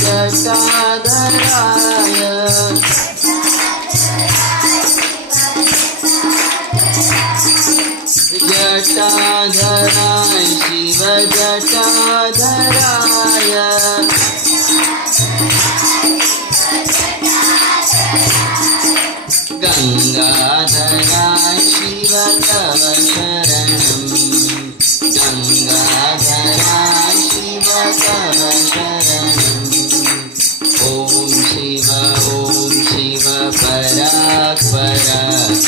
जटाधराय जटाधराय शिव जटाधराय गंगाधराय शिव तव शरणं गंगाधराय शिव तव शरणं ओम शिव परात् परात्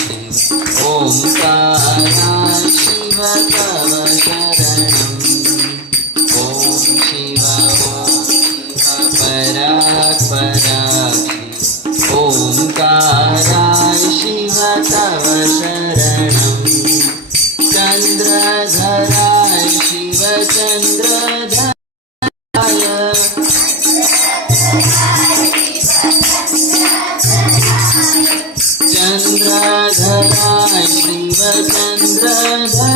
ओंकाराय शिव तव शरणं ओम शिव परात् परात् ओंकाराय शिव तव शरणं चंद्रधराय शिव चंद्रधराय चंद्रधराय शिव चंद्रधराय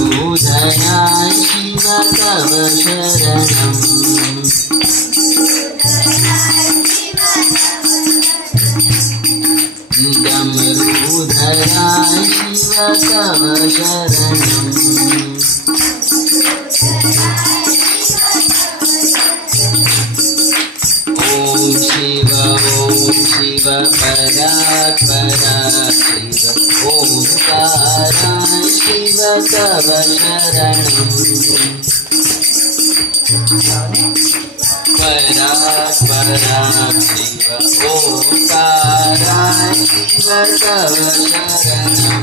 डमरूधराय शिव तव शरणं डमरूधराय शिव तव शरणं ओम शिव परात् परात् शिव ओंकाराय शिव तव शरणं परात् परात् शिव ओंकाराय शिव तव शरणं